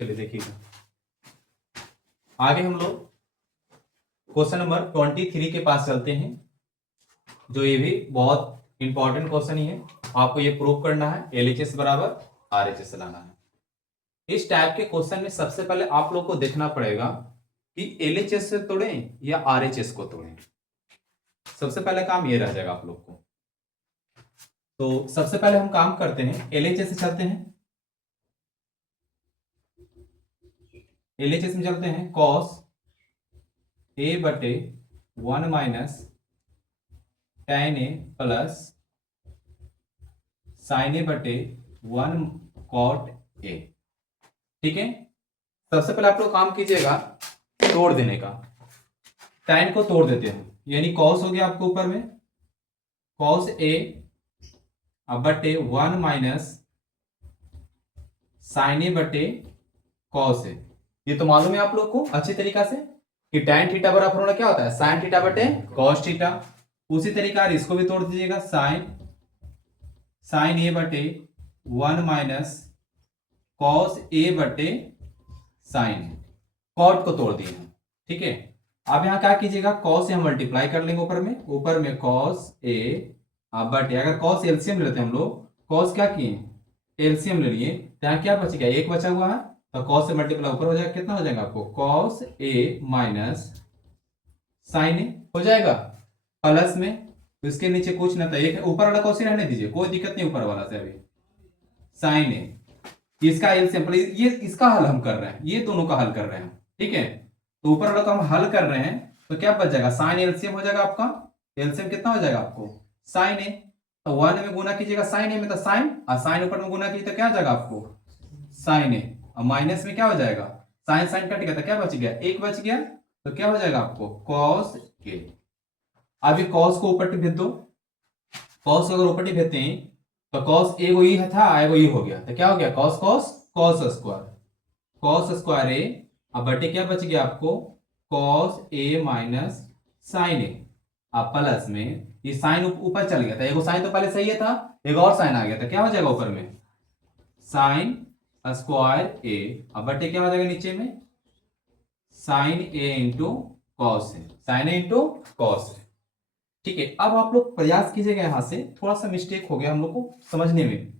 चलिए देखिएगा, आगे हम लोग क्वेश्चन नंबर 23 के पास चलते हैं, जो ये भी बहुत इंपॉर्टेंट क्वेश्चन ही है। आपको ये प्रूव करना है LHS बराबर RHS लाना है। इस टाइप के क्वेश्चन में सबसे पहले आप लोग को देखना पड़ेगा कि LHS से तोड़ें या RHS को तोड़ें। सबसे पहले काम ये रह जाएगा आप लोग को। तो सबसे पहले हम काम करते हैं, LHS से चलते हैं। LHS में चलते हैं, cos A बटे 1 minus tan A plus sin A बटे 1 cot A। ठीक है, सबसे पहले आप लोग काम कीजिएगा तोड़ देने का। tan को तोड़ देते हैं, यानी cos हो गया आपको ऊपर में cos A अब बटे 1 माइनस sin A बटे cos A। ये तो मालूम है आप लोग को अच्छी तरीका से कि tan थीटा बराबर फॉर्मूला क्या होता है, sin थीटा बटे cos थीटा। उसी तरीका इसको भी तोड़ दीजिएगा, sin A बटे 1 माइनस cos A बटे sin A। cot को तोड़ दिए, ठीक है। अब यहाँ क्या कीजिएगा, cos से हम मल्टीप्लाई कर लेंगे ऊपर में cos A अब बटे, अगर cos एलसीएम लेते हैं हम लोग, cos क्या किए एलसीएम ले लिए, तो यहाँ क्या बच गया, एक बचा हुआ है, तो cos से मल्टीप्लाई ऊपर हो जाएगा, कितना हो जाएगा आपको cos A minus sin A हो जाएगा प्लस में। तो इसके नीचे कुछ ना था, एक ऊपर वाला cos रहने दीजिए, कोई दिक्कत नहीं ऊपर वाला से। अभी sin A इसका एलसीएम, ये इसका हल हम कर रहे हैं, ये दोनों का हल कर रहे हैं, ठीक है। तो ऊपर वाला को हम हल कर रहे हैं, तो क्या बच जाएगा, साइन एलसीएम हो जाएगा आपका। एलसीएम कितना हो जाएगा आपको, साइन ए, तो 1 में गुना कीजिएगा साइन ए में, तो साइन, और साइन ऊपर में गुना कीजिए तो क्या हो जाएगा आपको साइन ए, और माइनस में क्या हो जाएगा, साइन साइन कट गया तो क्या बच गया, एक बच गया, तो क्या हो जाएगा आपको कॉस ए। अभी कॉस को ऊपर भेज दो, कॉस अगर ऊपर भेजते हैं तो कॉस ए को ई था, एगो ई हो गया, तो क्या हो गया cos cos cos square, cos square A, अब बटे क्या बच गया आपको cos A minus sine A, अब प्लस में ये साइन ऊपर चल गया था, एगो साइन तो पहले सही था, एक और साइन आ गया था, क्या हो जाएगा ऊपर में साइन स्क्वायर ए, अब बटे क्या हो जाएगा नीचे में sign A into cos A, sign A into cos A. ठीक है, अब आप लोग प्रयास कीजिएगा, यहां से थोड़ा सा मिस्टेक हो गया हम लोग को समझने में,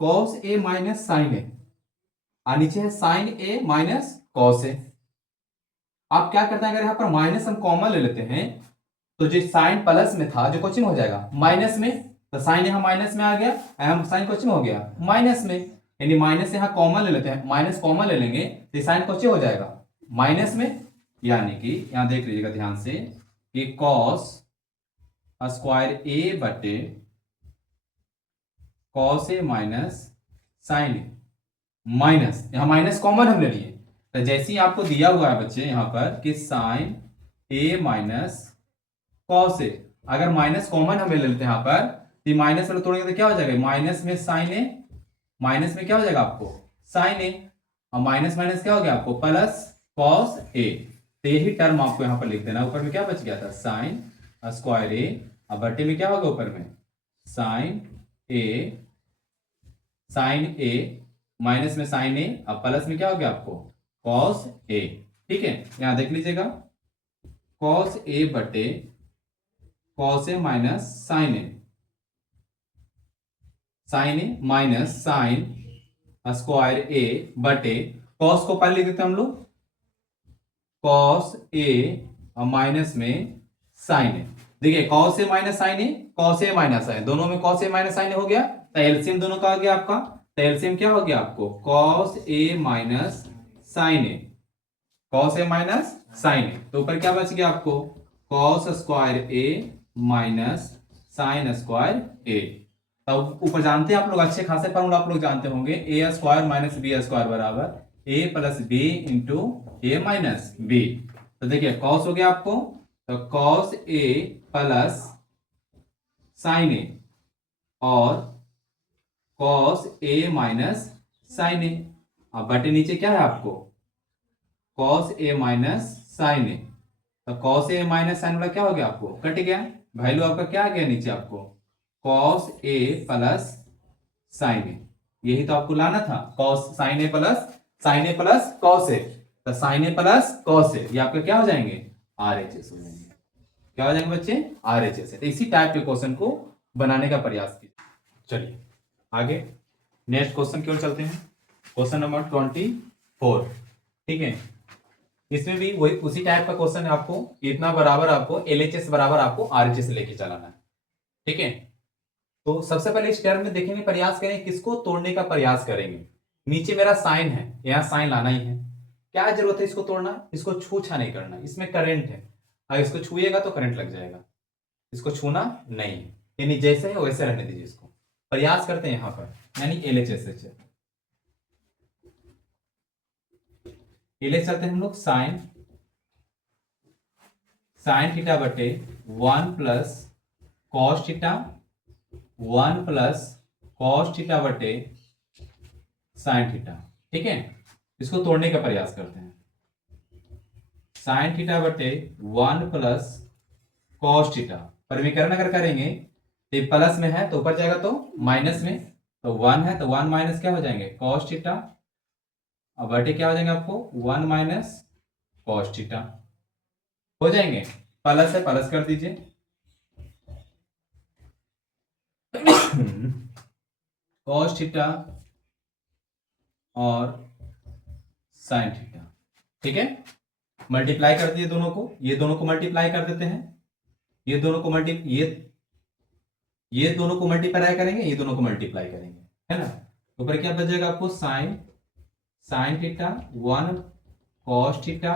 कॉस ए माइनस साइन ए, और नीचे है sign A minus cos A. आप क्या करते हैं, अगर यहां पर माइनस हम कॉमन ले लेते हैं, तो जो साइन प्लस में था जो कोचिंग हो जाएगा माइनस में, तो साइन यहां माइनस में आ गया, हम साइन कोचिंग हो गया माइनस में, यानी माइनस यहां कॉमन ले लेते हैं, माइनस कॉमन ले लेंगे तो साइन कोचिंग हो जाएगा माइनस में, यानी कि यहां देख लीजिएगा ध्यान से कि कॉस स्क्वायर ए बटे cos A minus sine A, minus यहां माइनस कॉमन हम ले लिए, तो जैसे ही आपको दिया हुआ है बच्चे यहां पर कि sign A minus cos A, अगर माइनस कॉमन हमें ले लेते हैं यहां पर, तो माइनस वाला तोड़ेंगे तो क्या हो जाएगा माइनस में साइन ए, माइनस में क्या हो जाएगा आपको साइन ए, और माइनस माइनस क्या हो गया आपको प्लस कॉस ए। तो यही टर्म आपको यहां पर लिख देना, ऊपर में क्या बच गया था साइन स्क्वायर ए, अब बटे में क्या होगा ऊपर में साइन ए, साइन ए माइनस में साइन ए, अब प्लस में क्या हो गया आपको कॉस ए। ठीक है, यहां देख लीजिएगा कॉस ए बटे cos A minus sine A, sign A minus sine square ए बटे कॉस को पहले लिख देते हैं हम लोग कॉस ए और माइनस में साइन ए। देखिए cos A minus sine A, cos A minus sign, दोनों में कॉस ए माइनस साइन हो गया, तो एलसीएम दोनों का आ गया आपका, तो एलसीएम क्या हो गया आपको cos A minus sine A, cos A minus sine ए, तो ऊपर क्या बच गया आपको कॉस स्क्वायर ए माइनस साइन स्क्वायर ए। तब ऊपर जानते हैं आप लोग अच्छे खासे फॉर्मूला आप लोग जानते होंगे, ए स्क्वायर माइनस बी स्क्वायर बराबर ए प्लस बी इंटू ए माइनस बी। तो देखिए कॉस हो गया आपको, तो कॉस ए प्लस साइन ए और cos A minus sine A, अब बटे नीचे क्या है आपको कॉस ए माइनस साइन ए, तो कॉस ए माइनस साइन वाला क्या हो गया आपको कट गया, वैल्यू आपका क्या आ गया नीचे आपको कॉस ए प्लस साइन ए। यही तो आपको लाना था, cos sine A plus cos A, तो sign A plus cos A, ये आपका क्या हो जाएंगे, आरएचएस हो जाएंगे। क्या हो जाएंगे बच्चे, आरएचएस। तो इसी टाइप के क्वेश्चन को बनाने का प्रयास कीजिए। चलिए आगे नेक्स्ट क्वेश्चन की ओर चलते हैं। क्वेश्चन नंबर 24, ठीक है। इसमें भी वही उसी टाइप का क्वेश्चन है, आपको इतना बराबर आपको एलएचएस बराबर आपको आरएचएस लेके चलाना है, ठीक है। तो सबसे पहले इस टर्म में देखेंगे, प्रयास करेंगे किसको तोड़ने का प्रयास करेंगे। नीचे मेरा साइन है, यहाँ साइन लाना ही है, क्या जरूरत है इसको तोड़ना, इसको छू छा नहीं करना, इसमें करंट है, अगर इसको छुएगा तो करंट लग जाएगा, इसको छूना नहीं है, यानी जैसे है वैसे रहने दीजिए इसको। प्रयास करते हैं यहां पर, यानी एलएचएस से एलएच चलते हैं हम लोग, साइन थीटा बटे 1 plus cos theta, 1 plus cos theta बटे साइन थीटा, ठीक है। इसको तोड़ने का प्रयास करते हैं। साइन थीटा बटे 1 प्लस कॉस थीटा, परिमीकरण अगर करेंगे तो प्लस में है तो ऊपर जाएगा तो माइनस में, तो 1 है तो 1 माइनस क्या हो जाएंगे, कॉस थीटा, और बटे क्या हो जाएंगे आपको 1 माइनस कॉस थीटा हो जाएंगे। प्लस है प्लस कर दीजिए, कॉस थीटा और साइन थीटा, ठीक है। मल्टीप्लाई कर दिए दोनों को, ये दोनों को मल्टीप्लाई कर देते हैं, ये दोनों को ये दोनों को मल्टीप्लाई करेंगे, ये दोनों को मल्टीप्लाई करेंगे, है ना। ऊपर क्या बच जाएगा आपको, साइन थीटा 1 कॉस थीटा,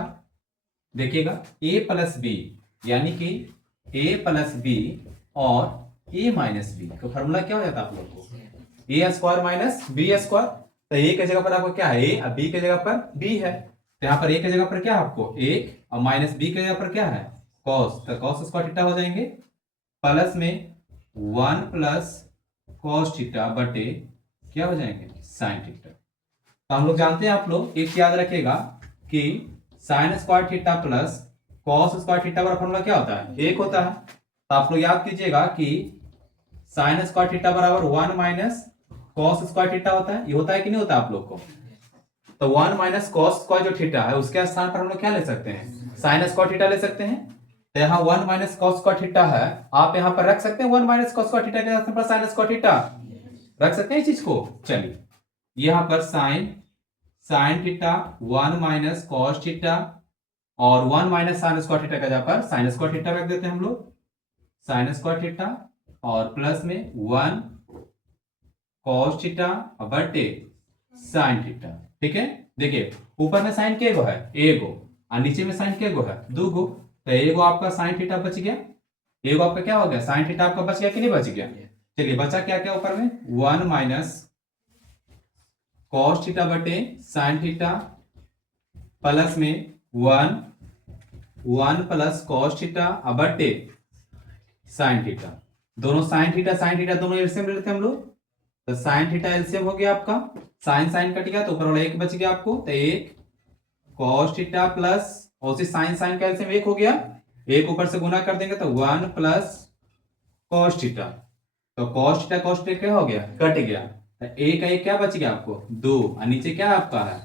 देखिएगा ए प्लस बी, यानी कि ए प्लस बी और ए माइनस बी तो फॉर्मूला क्या हो जाता है आप लोग को, ए स्क्वायर माइनस बी स्क्वायर। तो ए की जगह पर आपको क्या है, ए, अब बी की जगह पर बी है, तो यहाँ पर ए की जगह पर क्या है आपको एक, और माइनस बी की जगह पर क्या है कॉस, तो कॉस स्क्वायर थीटा हो जाएंगे, प्लस में 1 प्लस कॉस थीटा बटे क्या हो जाएंगे साइन थीटा। तो हम लोग जानते हैं, आप लोग एक याद रखिएगा कि sine square theta plus cos square theta का फॉर्मूला क्या होता है, एक होता है। तो आप लोग याद कीजिएगा कि साइन स्क्वायर थीटा बराबर 1 माइनस कॉस स्क्वायर थीटा होता है, ये होता है कि नहीं होता आप लोग को। तो 1 माइनस कॉस स्क्वायर जो थीटा है उसके स्थान पर हम लोग क्या ले सकते हैं, साइन स्क्वायर थीटा ले सकते हैं। तो यहाँ 1 माइनस कॉस स्क्वायर थीटा है, आप यहाँ पर रख सकते हैं 1 माइनस कॉस स्क्वायर थीटा के स्थान पर साइन स्क्वायर थीटा रख सकते हैं इस चीज को। चलिए यहाँ पर sine theta 1 minus cos theta और 1 माइनस साइन स्क्वायर थीटा का जगह पर साइन स्क्वायर थीटा रख देते हैं हम लोग, साइन स्क्वायर थीटा और प्लस में 1 कॉस थीटा बटे साइन थीटा, ठीक है। देखिए ऊपर में साइन के गो है एगो और नीचे में साइन के गो है दो गो, तो एगो आपका साइन थीटा बच गया, एगो आपका क्या हो गया साइन थीटा आपका बच गया कि नहीं बच गया। चलिए बचा क्या क्या ऊपर में 1 माइनस कॉस थीटा बटे साइन थीटा प्लस में 1 प्लस कॉस थीटा बटे साइन थीटा, दोनों साइन थीटा दोनों एलसीएम ले लेते हैं हम लोग। तो साइन थीटा एलसीएम हो गया आपका, साइन साइन कट गया तो ऊपर वाला एक बच गया आपको, तो एक कॉस थीटा प्लस और साइन साइन का एलसीएम एक हो गया, एक ऊपर से गुना कर देंगे तो 1 प्लस कॉस थीटा, तो कॉस थीटा क्या हो गया कट गया, तो एक का एक क्या बच गया आपको दो, और नीचे क्या आपका है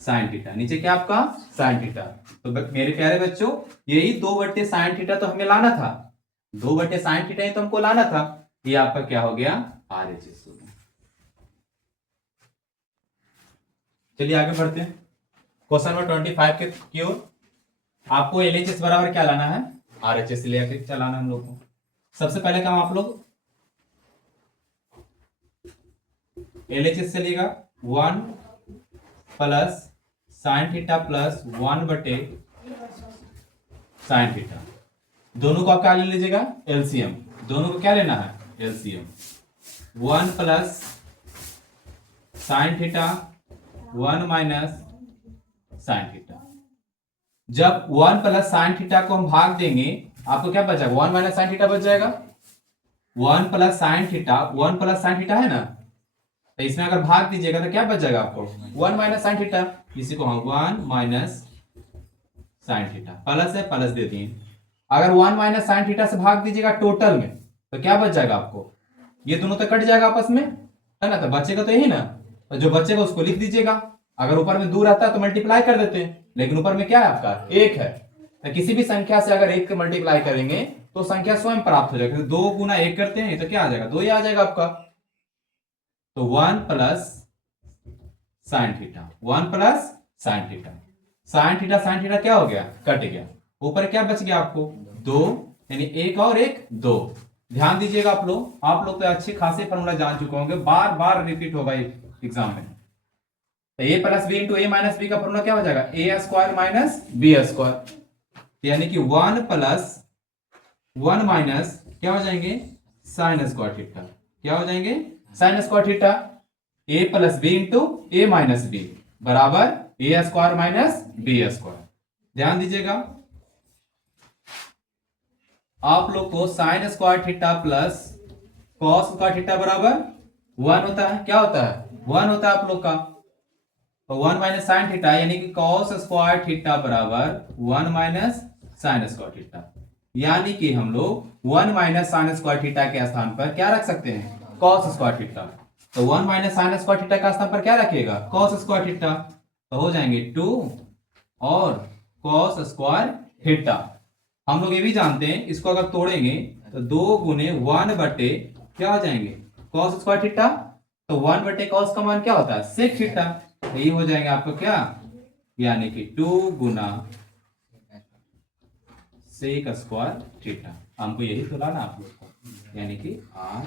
साइन थीटा, नीचे क्या आपका साइन थीटा। तो मेरे प्यारे बच्चों यही 2 बट्टे साइन थीटा तो हमें लाना था, 2 बट्टे साइन थीटा ही तो हमको लाना था, ये आपका क्या हो गया आरएचएस हो गया। चलिए आगे बढ़ते हैं क्वेश्चन नंबर 25 के की ओर। आपको एलएचएस बराबर क्या लाना है, आरएचएस लेके चलाना हम लोग को। सबसे पहले काम आप लोग एलएचएस से लेगा 1 प्लस साइन थीटा प्लस 1 बटे साइन थीटा, दोनों को आप क्या ले लीजिएगा एलसीएम, दोनों को क्या लेना है LCM, 1 plus sine theta 1 minus sine theta. जब 1 प्लस साइन थीटा को हम भाग देंगे आपको क्या बचेगा 1 माइनस साइन थीटा बच जाएगा, 1 plus sine theta 1 plus sine theta है ना, तो इसमें अगर भाग दीजिएगा तो क्या बच जाएगा आपको 1 माइनस साइन थीटा, इसी को हम 1 माइनस साइन थीटा प्लस है प्लस दे दिए। अगर 1 माइनस साइन थीटा से भाग दीजिएगा टोटल में तो क्या बच जाएगा आपको, ये दोनों तो कट जाएगा आपस में है ना, तो बचेगा तो यही ना, तो जो बचेगा उसको लिख दीजिएगा। अगर ऊपर में 2 रहता है तो मल्टीप्लाई कर देते हैं, लेकिन ऊपर में क्या है आपका 1 है। तो किसी भी संख्या से अगर 1 मल्टीप्लाई करेंगे तो संख्या स्वयं प्राप्त हो जाएगी। 2 गुना 1 करते हैं तो क्या आ जाएगा, 2 ही आ जाएगा आपका। तो 1 plus sine theta, 1 plus sine theta. Sine theta क्या हो गया, कट गया। ऊपर क्या बच गया आपको 2, यानी 1 और 1 2। ध्यान दीजिएगा आप लोग तो अच्छे खासे फॉर्मूला जान चुके होंगे, बार बार रिपीट होगा एग्जाम में। तो ए प्लस बी इंटू ए माइनस बी का फॉर्मूला क्या हो जाएगा, ए स्क्वायर माइनस बी स्क्वायर। यानी कि 1 प्लस 1 माइनस क्या हो जाएंगे, साइन स्क्वायर थीटा। क्या हो जाएंगे, साइन स्क्वायर थीटा। ए प्लस बी इंटू ए माइनस बी बराबर ए स्क्वायर माइनस बी स्क्वायर। ध्यान दीजिएगा आप लोग को sine square theta plus cos square theta बराबर 1 होता है। क्या होता है, 1 होता है आप लोग का। तो 1 माइनस साइन थीटा यानी कि कॉस स्क्वायर थीटा बराबर 1 माइनस साइन स्क्वायर थीटा। यानी कि हम लोग 1 माइनस साइन स्क्वायर थीटा के स्थान पर क्या रख सकते हैं, कॉस स्क्वायर थीटा। तो 1 माइनस साइन स्क्वायर थीटा का स्थान पर क्या रखिएगा, कॉस स्क्वायर थीटा। तो हो जाएंगे 2 और कॉस स्क्वायर थीटा। हम लोग ये भी जानते हैं, इसको अगर तोड़ेंगे तो 2 गुने 1 बटे क्या हो जाएंगे, कॉस स्क्वायर थीटा। तो 1 बटे कॉस का मान क्या होता है, सेक थीटा। तो ये हो जाएंगे आपको क्या, यानी कि 2 गुना सेक स्क्वायर थीटा। हमको यही तो लाना आप लोग को, यानी कि r